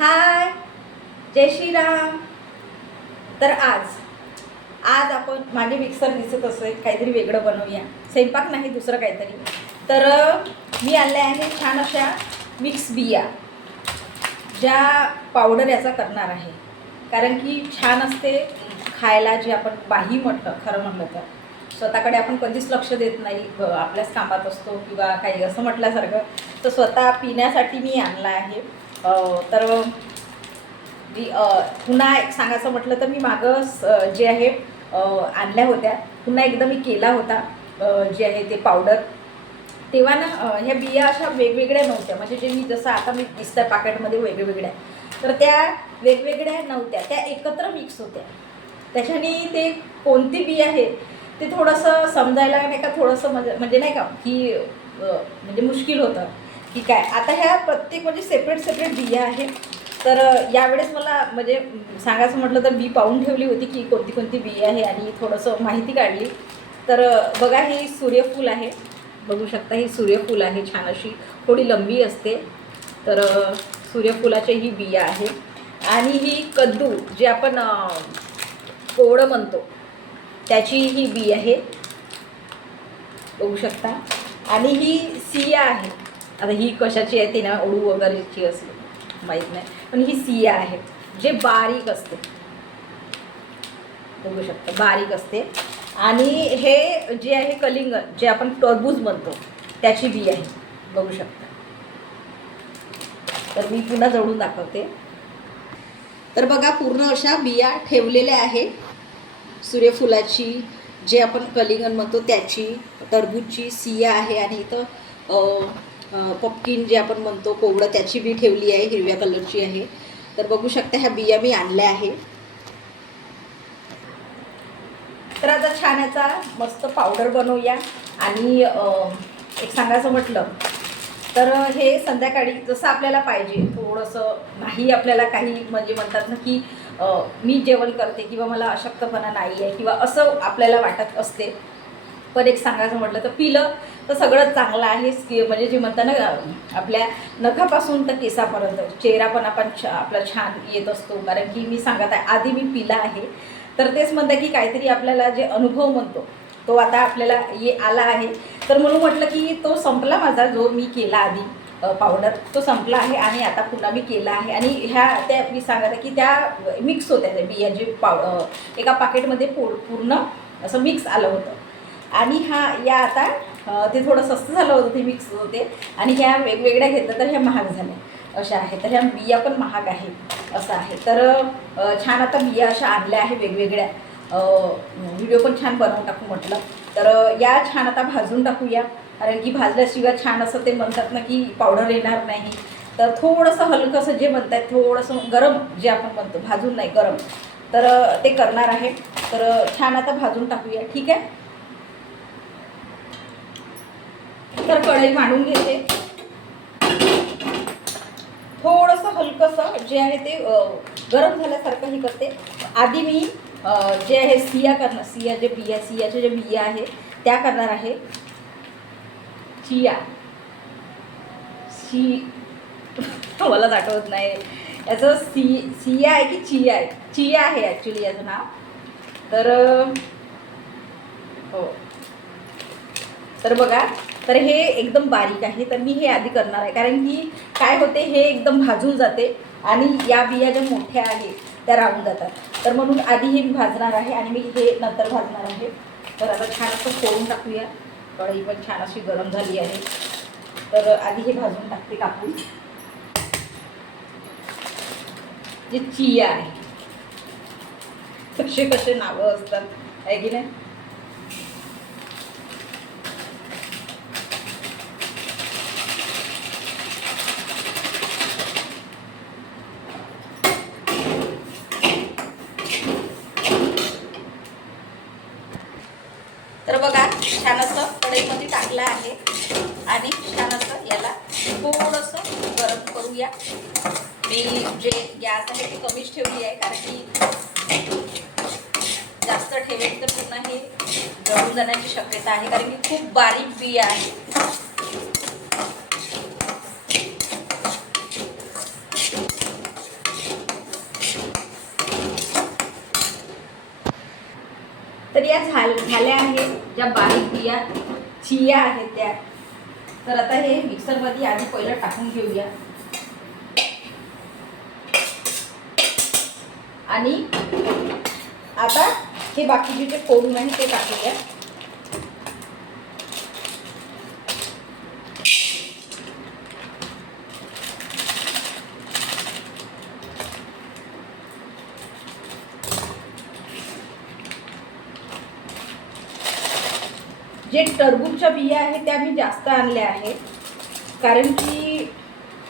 हाय, जय श्रीराम. तर आज आपण माझे मिक्सर दिसत असेल काहीतरी वेगळं बनवूया. स्वयंपाक नाही, दुसरं काहीतरी. तर मी आणले आहे छान अशा मिक्स बिया, ज्या पावडर याचा करणार आहे. कारण की छान असते खायला, जे आपण बाही म्हटलं, खरं म्हटलं तर स्वतःकडे आपण कधीच लक्ष देत नाही, आपल्याच कामात असतो किंवा काही असं म्हटल्यासारखं. तर स्वतः पिण्यासाठी मी आणला आहे. तर मी पुन्हा एक सांगायचं म्हटलं तर मी मागं जे आहे आणल्या होत्या, पुन्हा एकदा मी केला होता जे आहे ते पावडर. तेव्हा ना ह्या बिया अशा वेगवेगळ्या नव्हत्या, म्हणजे जे मी जसं आता मी दिसतं पॅकेटमध्ये वेगवेगळ्या, तर त्या वेगवेगळ्या नव्हत्या, त्या एकत्र मिक्स होत्या. त्याच्याने ते कोणती बी आहे ते थोडंसं समजायला नाही का, थोडंसं म्हणजे नाही का की म्हणजे मुश्किल होतं की काय. आता ह्या प्रत्येक म्हणजे सेपरेट बिया आहेत. तर यावेळेस मला म्हणजे सांगायचं म्हटलं तर बी पाहून ठेवली होती की कोणती कोणती बी आहे आणि थोडंसं माहिती काढली. तर बघा, ही सूर्यफूल आहे, बघू शकता. ही सूर्यफूल आहे, छान अशी थोडी लंबी असते. तर सूर्यफुलाचे ही बिया आहे. आणि ही कद्दू, जे आपण कोवळं म्हणतो, त्याची ही बी आहे, बघू शकता. आणि ही सिया आहे. आता ही कशाची आहे ते ना, अळू वगैरेची असली माहीत नाही, पण ही सिया आहे, जे बारीक असते, बघू शकता, बारीक असते. आणि हे जे आहे कलिंगड, जे आपण टरबूज म्हणतो, त्याची बी आहे, बघू शकता. तर मी पुन्हा जवळून दाखवते. तर बघा, पूर्ण अशा बिया ठेवलेल्या आहे. सूर्यफुलाची, जे आपण कलिंगड म्हणतो त्याची, टरबूजची, सिया आहे. आणि इथं पपकिन जे आपण म्हणतो कोवळं, त्याची बी ठेवली आहे, हिरव्या कलरची आहे. तर बघू शकता, ह्या बिया मी आणल्या आहे. तर आता छान याचा मस्त पावडर बनवूया. आणि एक सांगायचं म्हटलं तर हे संध्याकाळी जसं आपल्याला पाहिजे, थोडंसं नाही आपल्याला काही म्हणजे म्हणतात ना की मी जेवण करते किंवा मला अशक्तपणा नाही आहे किंवा असं आपल्याला वाटत असते, पण एक सांगायचं म्हटलं तर पिलं तर सगळं चांगलं आहे. म्हणजे जे म्हणतात ना, आपल्या नखापासून तर केसापर्यंत चेहरा पण आपला छान येत असतो. कारण की मी सांगत आहे, आधी मी पिला आहे. तर तेच म्हणतं की काहीतरी आपल्याला जे अनुभव म्हणतो तो आता आपल्याला आला आहे. तर म्हणून म्हटलं की तो संपला माझा, जो मी केला आधी पावडर, तो संपला आहे. आणि आता पुन्हा मी केला आहे. आणि ह्या त्या मी सांगत आहे की त्या मिक्स होत्या, त्या बिया जे एका पाकेटमध्ये पूर्ण असं मिक्स आलं होतं. आणि या आता ते थोडं स्वस्त झालं होतं, ते मिक्स होते. आणि ह्या वेगवेगळ्या घेतल्या तर ह्या महाग झाल्या अशा आहे. तर ह्या बिया पण महाग आहे, असं आहे. तर छान आता बिया अशा आणल्या आहे वेगवेगळ्या. व्हिडिओ पण छान बनवून टाकू म्हटलं. तर या छान आता भाजून टाकूया. कारण की भाजल्याशिवाय छान असं ते म्हणतात ना की पावडर येणार नाही. तर थोडंसं हलकंसं जे म्हणतात, थोडंसं गरम, जे आपण म्हणतो, भाजून नाही, गरम, तर ते करणार आहे. तर छान आता भाजून टाकूया, ठीक आहे. तर कढई मांडून घेते. थोडंसं हलकंसं जे आहे ते गरम झाल्यासारखं हे करते. आधी मी जे आहे सिया करणार, सियाच्या ज्या बिया आहे त्या करणार आहे. मलाच आठवत नाही याचं, सिया आहे की चिया आहे. चिया आहे ॲक्च्युली याचं नाव. तर हो, तर बघा, तर हे एकदम बारीक आहे. तर मी हे आधी करणार आहे, कारण की काय होते, हे एकदम भाजून जाते आणि या बिया ज्या मोठ्या आहेत त्या राहून जातात. तर म्हणून आधी हे मी भाजणार आहे आणि मी हे नंतर भाजणार आहे. तर आता छान असं फोडून टाकूया. कढई पण छान अशी गरम झाली आहे. तर आधी हे भाजून टाकते कापून. जे चिया आहे, कसे कसे नावं असतात आहे की नाही. तर बघा, छान असं कढईमध्ये टाकलं आहे आणि छान असं याला थोडंसं गरम करूया. मी जे गॅस आहे ती कमीच ठेवली आहे, कारण की जास्त ठेवेल तर पुन्हा हे जळून जाण्याची शक्यता आहे, कारण की खूप बारीक बिया आहे. झाल्या आहेत, ज्या बारीक बिया चिया आहेत त्या. तर आता हे मिक्सरमध्ये आधी पहिलं टाकून घेऊया आणि आता हे बाकीचे जे फोडून आहे ते टाकूया. जे टरबूजच्या बिया आहेत त्या मी जास्त आणल्या आहेत, कारण की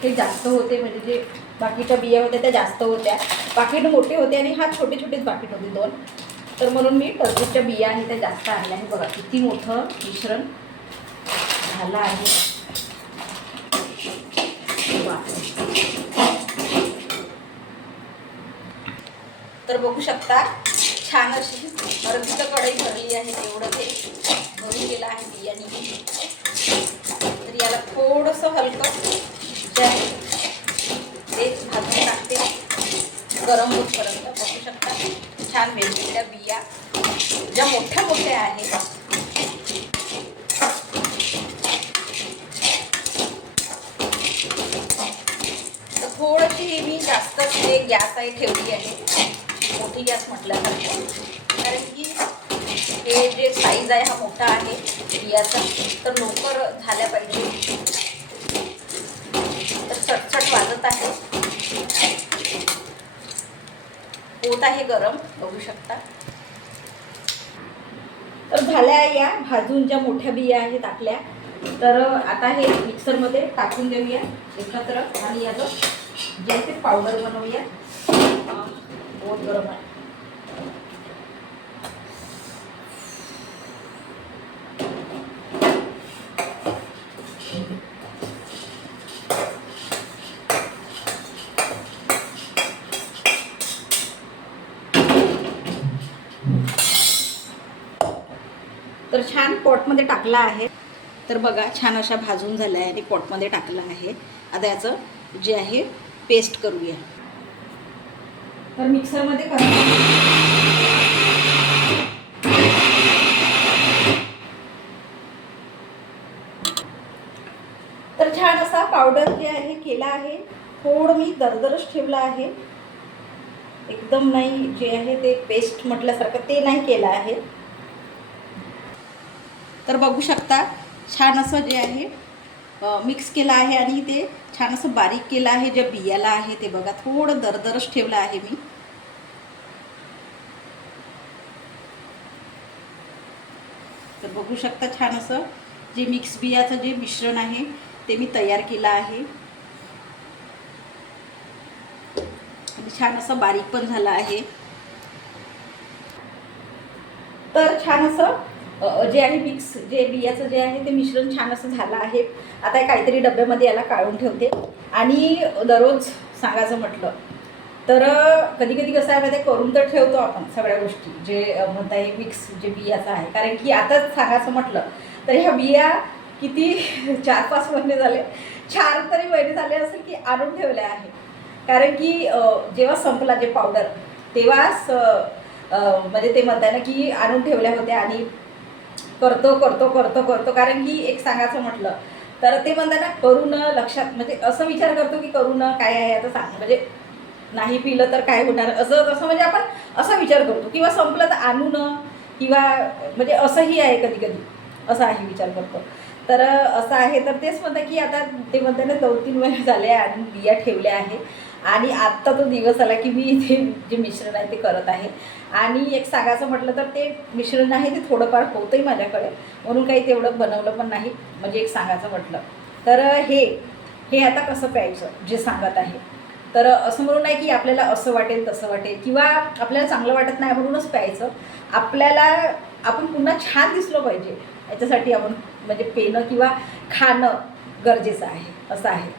ते जास्त होते, म्हणजे जे बाकीच्या बिया होत्या त्या जास्त होत्या, पाकिट मोठे होते आणि हा छोटे छोटेच पाकिट होते 2. तर म्हणून मी टरबूजच्या बिया आहेत त्या जास्त आणल्या आहे. बघा किती मोठं मिश्रण झालं आहे. तर बघू शकता छान अशी अर्धी कढई भरली आहे, एवढं ते भरून गेलं आहे बियाणी. तर याला थोडंसं हलकं जे आहे तेच भाजून टाकते गरम होतपर्यंत. बघू शकता छान वेगवेगळ्या बिया ज्या मोठ्या मोठ्या आहेत. तर थोडीशी मी जास्तच ते गॅस आहे ठेवली आहे, मोठी गॅस म्हटल्यासारखं, कारण की हे जे साईज आहे हा मोठा आहे बियाचा, तर लवकर झाल्या पाहिजे. तर चटचट वाजत आहे, होत आहे गरम, बघू शकता. तर झाल्या या भाजून ज्या मोठ्या बिया आहेत टाकल्या. तर आता हे मिक्सरमध्ये टाकून देऊया एकत्र आणि याचं जे ते पावडर बनवूया. बहुत गरम आहे. तर छान पॉटमध्ये टाकला आहे. तर बघा छान अशा भाजून झाल्या आहे आणि पॉटमध्ये टाकलं आहे. आता याचं जे आहे पेस्ट करूया. तर मिक्सरमध्ये तर छान असा पावडर जे आहे केला आहे. थोडं मी दरदरच ठेवला आहे, एकदम नाही जे आहे ते पेस्ट म्हटल्यासारखं ते नाही केलं आहे. तर बघू शकता छान असं जे आहे मिक्स केलं आहे आणि ते छान असं बारीक केलं आहे. जे बियाला आहे ते बघा थोडं दरदरच ठेवलं आहे मी. तर बघू शकता छान असं जे मिक्स बियाचं जे मिश्रण आहे ते मी तयार केलं आहे आणि छान असं बारीक पण झालं आहे. तर छान असं जे आहे मिक्स जे बियाचं जे आहे ते मिश्रण छान असं झालं आहे. आता काहीतरी डब्यामध्ये याला काढून ठेवते. आणि दररोज सांगायचं म्हटलं तर कधी कधी कसं आहे माहिती, करून तर ठेवतो आपण सगळ्या गोष्टी जे म्हणता हे मिक्स जे बियाचं आहे, कारण की आताच सांगायचं म्हटलं तर ह्या बिया किती 4-5 महिने झाले, 4 तरी महिने झाले असेल की आणून ठेवल्या आहे. कारण की जेव्हा संपला जे पावडर तेव्हाच म्हणजे ते म्हणताय ना की आणून ठेवल्या होत्या आणि करतो करतो करतो करतो. कारण की एक सांगायचं म्हटलं तर ते म्हणतात ना करून लक्षात, म्हणजे असं विचार करतो की करून काय आहे आता सांग, म्हणजे नाही पिलं तर काय होणार, असं तसं म्हणजे आपण असा विचार करतो. किंवा संपलं तर आणून, किंवा म्हणजे असंही आहे कधी कधी असा आहे विचार करतो. तर असं आहे. तर तेच म्हणतं की आता ते म्हणते ना 2-3 महिने झाले आणि बिया ठेवल्या आहे आणि आत्ता तो दिवस आला की मी ते जे मिश्रण आहे ते करत आहे. आणि एक सांगायचं म्हटलं तर ते मिश्रण आहे ते थोडंफार होतंही माझ्याकडे, म्हणून काही तेवढं बनवलं पण नाही. म्हणजे एक सांगायचं म्हटलं तर हे आता कसं प्यायचं जे सांगत आहे. तर असं म्हणून नाही की आपल्याला असं वाटेल तसं वाटेल किंवा आपल्याला चांगलं वाटत नाही म्हणूनच प्यायचं. आपल्याला आपण पुन्हा छान दिसलं पाहिजे याच्यासाठी आपण म्हणजे पेणं किंवा खाणं गरजेचं आहे, असं आहे.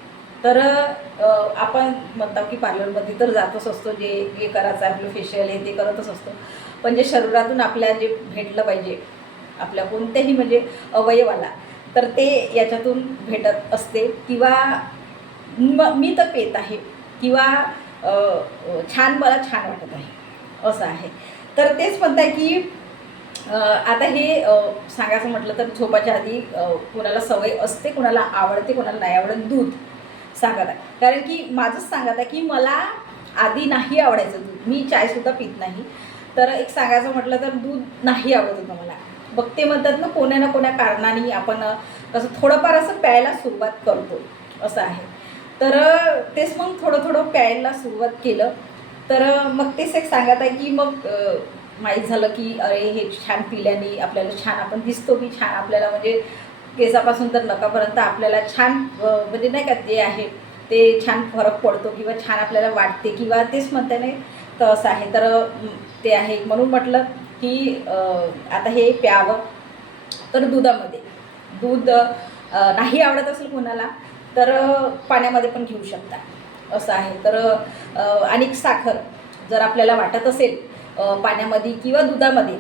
तर आपण म्हणतो की पार्लरमध्ये तर जातच असतो, जे करायचं आपलं फेशियल हे ते करतच असतो. पण जे शरीरातून आपल्या जे भेटलं पाहिजे आपल्या कोणत्याही म्हणजे अवयवाला, तर ते याच्यातून भेटत असते. किंवा मी तर पेत आहे किंवा छान मला छान वाटत आहे असं आहे. तर तेच म्हणताय की आता हे सांगायचं म्हटलं तर झोपायच्या आधी कोणाला सवय असते, कोणाला आवडते, कोणाला नाही आवडत दूध सांगत आहे. कारण की माझंच सांगत आहे की मला आधी नाही आवडायचं दूध, मी चायसुद्धा पित नाही. तर एक सांगायचं म्हटलं तर दूध नाही आवडत होतं मला. मग ते म्हणतात ना, कोण्या ना कोण्या कारणाने आपण कसं थोडंफार असं प्यायला सुरुवात करतो असं आहे. तर तेच मग थोडं थोडं प्यायला सुरुवात केलं. तर मग तेच एक सांगत आहे की मग माहीत झालं की अरे हे छान पिल्याने आपल्याला छान आपण दिसतो की छान आपल्याला म्हणजे केसापासून तर नखापर्यंत आपल्याला छान म्हणजे नाही का जे आहे ते छान फरक पडतो किंवा छान आपल्याला वाटते किंवा तेच म्हणते नाही तर असं आहे. तर ते आहे म्हणून म्हटलं की आता हे प्यावं. तर दुधामध्ये दूध नाही आवडत असेल कोणाला तर पाण्यामध्ये पण घेऊ शकता असं आहे. तर आणि साखर जर आपल्याला वाटत असेल पाण्यामध्ये किंवा दुधामध्ये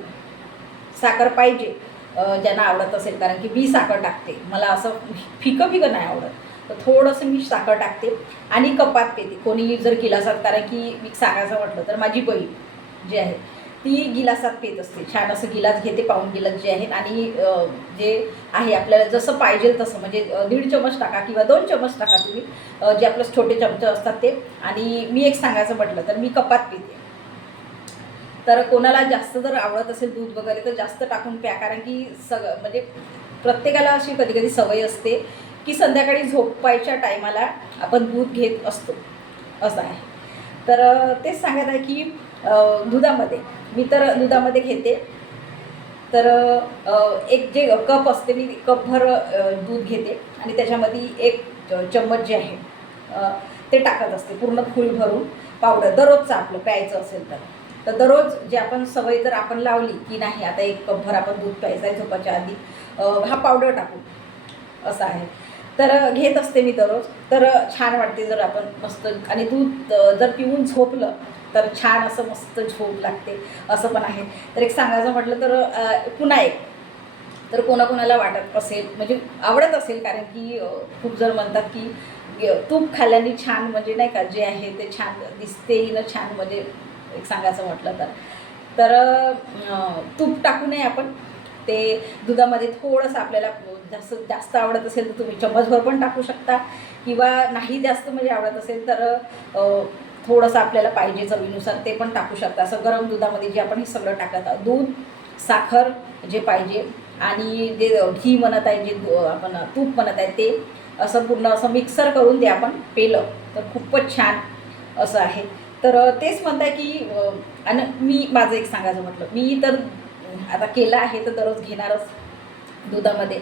साखर पाहिजे ज्यांना आवडत असेल, कारण की मी साखर टाकते, मला असं फिकं फिकं नाही आवडत, तर थोडंसं मी साखर टाकते आणि कपात पेते. कोणी जर गिलासात, कारण की मी सांगायचं म्हटलं तर माझी बहीण जी आहे ती गिलासात पेत असते. छान असं गिलास घेते, पाऊण गिलास जे आहेत, आणि जे आहे आपल्याला जसं पाहिजे तसं म्हणजे 1.5 चमच टाका किंवा 2 चमच टाका तुम्ही, जे आपलं छोटे चमचे असतात ते. आणि मी एक सांगायचं म्हटलं तर मी कपात पिते. तर कोणाला जास्त जर आवडत असेल दूध वगैरे तर जास्त टाकून प्या, कारण की म्हणजे प्रत्येकाला अशी कधी कधी सवय असते की संध्याकाळी झोपायच्या टायमाला आपण दूध घेत असतो असं आहे. तर तेच सांगत आहे की दुधामध्ये मी तर दुधामध्ये घेते. तर एक जे कप असते मी कपभर दूध घेते आणि त्याच्यामध्ये 1 चम्मच जे आहे ते टाकत असते, पूर्ण फुल भरून पावडर. दररोजचं आपलं प्यायचं असेल तर दररोज जे आपण सवय जर आपण लावली की नाही आता 1 कपभर आपण दूध प्यायचं आहे झोपाच्या आधी, हा पावडर टाकून असं आहे. तर घेत असते मी दररोज. तर छान वाटते जर आपण मस्त, आणि दूध जर पिऊन झोपलं तर छान असं मस्त झोप लागते असं पण आहे. तर एक सांगायचं म्हटलं तर पुन्हा एक, तर कोणाकोणाला वाटत असेल म्हणजे आवडत असेल, कारण की खूप जण म्हणतात की तूप खाल्ल्याने छान म्हणजे नाही का जे आहे ते छान दिसतेही ना छान, म्हणजे एक सांगायचं म्हटलं तर तूप टाकू नये आपण ते दुधामध्ये. थोडंसं आपल्याला जास्त जास्त आवडत असेल तर तुम्ही चम्मचभर पण टाकू शकता, किंवा नाही जास्त म्हणजे आवडत असेल तर थोडंसं आपल्याला पाहिजे चवीनुसार ते पण टाकू शकता. असं गरम दुधामध्ये जे आपण हे सगळं टाकत आहोत, दूध, साखर जे पाहिजे आणि जे घी म्हणत आहे, जे आपण तूप म्हणत आहे, ते असं पूर्ण असं मिक्सर करून ते आपण पेलं तर खूपच छान असं आहे. तर तेच म्हणत आहे की आणि मी माझं एक सांगायचं म्हटलं, मी तर आता केलं आहे तर दररोज घेणारच दुधामध्ये.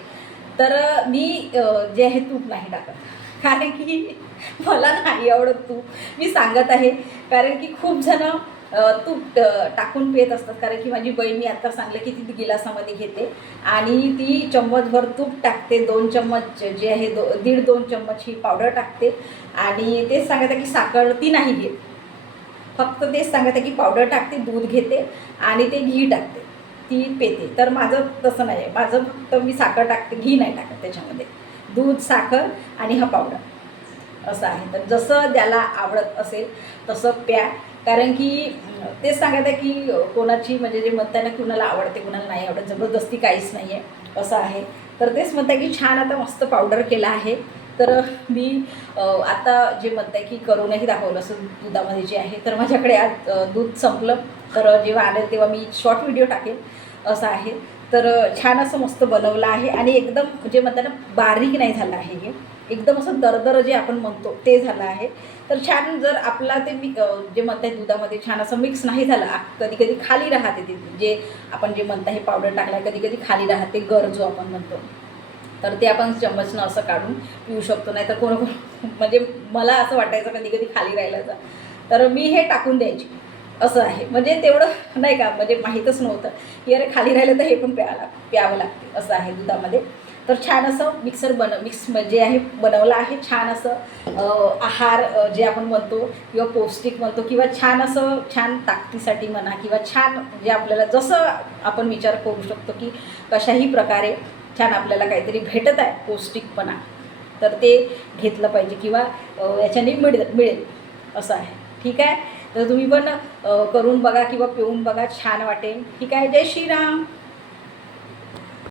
तर मी जे आहे तूप नाही टाकत, कारण की मला नाही आवडत तूप. मी सांगत आहे कारण की खूप जणं तूप टाकून पित असतात. कारण की माझी बहीण, मी आत्ता सांगलं की ती गिलासामध्ये घेते आणि ती चम्मचभर तूप टाकते, 2 चम्मच जे आहे 1.5-2 चम्मच ही पावडर टाकते. आणि तेच सांगत आहे की साखर ती नाही घेत, फक्त तेच सांगत आहे की पावडर टाकते, दूध घेते आणि ते घी टाकते, ती पेते. तर माझं तसं नाही आहे, माझं फक्त मी साखर टाकते, घी नाही टाकत त्याच्यामध्ये, दूध, साखर आणि हा पावडर असं आहे. तर जसं ज्याला आवडत असेल तसं प्या, कारण की तेच सांगत आहे की कोणाची म्हणजे जे म्हणताय ना, कुणाला आवडते कुणाला नाही आवडत, जबरदस्ती काहीच नाही आहे असं आहे. तर तेच म्हणताय की छान आता मस्त पावडर केला आहे. तर मी आता जे म्हणताय की करूनही दाखवलं असं दुधामध्ये जे आहे. तर माझ्याकडे आज दूध संपलं, तर जेव्हा आलं तेव्हा मी शॉर्ट व्हिडिओ टाकेल असं आहे. तर छान असं मस्त बनवलं आहे आणि एकदम जे म्हणतात ना बारीक नाही झालं आहे, हे एकदम असं दरदर जे आपण म्हणतो ते झालं आहे. तर छान जर आपला ते जे म्हणताय दुधामध्ये छान असं मिक्स नाही झालं, कधी कधी खाली राहते ते जे आपण जे म्हणता हे पावडर टाकलं आहे, कधी कधी खाली राहते गर जो आपण म्हणतो, तर ते आपण चम्मचनं असं काढून पिऊ शकतो. नाही तर कोण म्हणजे मला असं वाटायचं कधी कधी खाली राहिलं तर मी हे टाकून द्यायची असं आहे. म्हणजे तेवढं नाही का, म्हणजे माहीतच नव्हतं की अरे खाली राहिलं तर हे पण प्यावं लागते असं आहे दुधामध्ये. तर छान असं मिक्स जे आहे बनवलं आहे. छान असं आहार जे आपण म्हणतो किंवा पौष्टिक म्हणतो, किंवा छान असं छान ताकदीसाठी म्हणा, किंवा छान जे आपल्याला जसं आपण विचार करू शकतो की कशाही प्रकारे छान आपल्याला काहीतरी भेटत आहे पौष्टिकपणा, तर ते घेतलं पाहिजे किंवा याच्याने मिळेल असं आहे. ठीक आहे, तर तुम्ही पण करून बघा किंवा पिऊन बघा, छान वाटेल. ठीक आहे, जय श्रीराम.